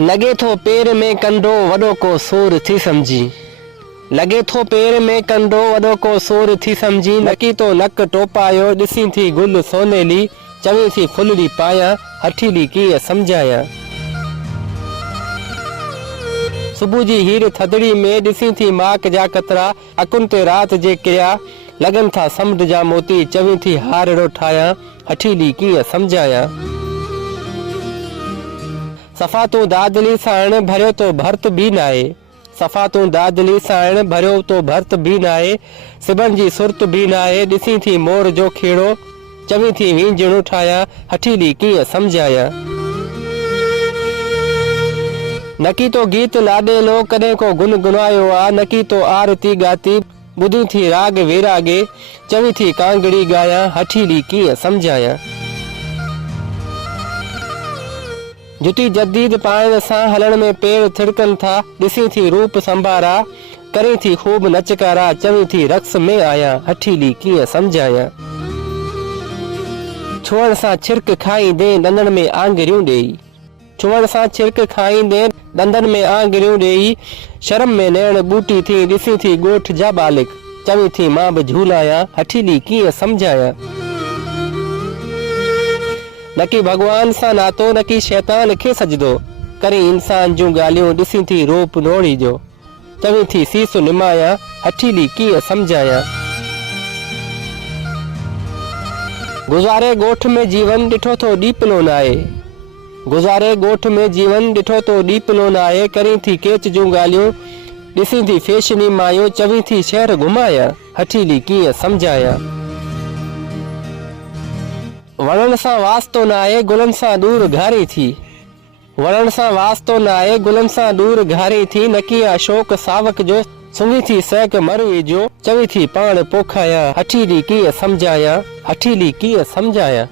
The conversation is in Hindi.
लगे थो पेर में कंडो वडो को सूर थी समझी। लगे थो पेर में कंडो वडो को सूर थी समझी। नकी तो नक टोपायो दिसी थी गुल सोनेली। चवी थी फुलड़ी पाया हठीली कीअं समझाया। सुबह जी हीर थदड़ी में दिसी थी माक जा कतरा। अकुन ते रात जे किरिया लगन था समुंड जा मोती। चवी थी हारड़ो ठाया हठीली कीअं समझाया। सफ़ा तू दादली साण भरियो तो भर्त भी नाहे। सफ़ा तू दादली साण भरियो तो भर्त भी नाहे। सिबन जी सुरत भी नाहे दिसी थी मोर जो खेड़ो। चवी थी वींजणो ठाया हठीली कीअं समझाया। नकी तो गीत लाडेलो कदे को गुनगुनायो आ। नकी तो आरती गाती बुधी थी राग वेरागे। चवी थी कांगड़ी गाया हठीली कीअं समझाया। जुती जदीद पाइण सां हलण में पेर थिड़कन था। दिसी थी रूप संभारा करी थी खूब नचकारा। चवी थी रक्स में आया हठीली कीअं समझाया। छुअण सां छिरक खाई दे दंदन में आंगरियूं ॾेई। छुअण सां छिरक खाई दे दंदन में आंगरियूं ॾेई। शर्म में नैण बूटी थी दिसी थी ॻोठ जा बालिक। चवी थी मां बि झूलाया हठीली कीअं समझाया। नकी भगवान सां नातो नकी शैतान खे सजदो। करी इंसान जूं ॻाल्हियूं दिसी थी रूप नोड़ी जो। चवी थी सीस निमाया हठीली कीअं समझाया। गुज़ारे ॻोठ में जीवन ॾिठो तो ॾीपलो नाहे। गुज़ारे ॻोठ में जीवन ॾिठो तो ॾीपलो नाहे। करी थी केच जूं ॻाल्हियूं दिसी थी फैशनी मायूं। चवी थी शहर घुमाया हठीली कीअं समझाया। वणन सां वास्तो नाहे गुलन सां दूर घारी थी। वणन सां वास्तो नाहे गुलन सां दूर घारी थी। नकी अशोक सावक जो सुंगी थी सहक मरवी जो। चवी थी पाण पोखाया हठीली कीअं समझाया। हठीली कीअं समझाया।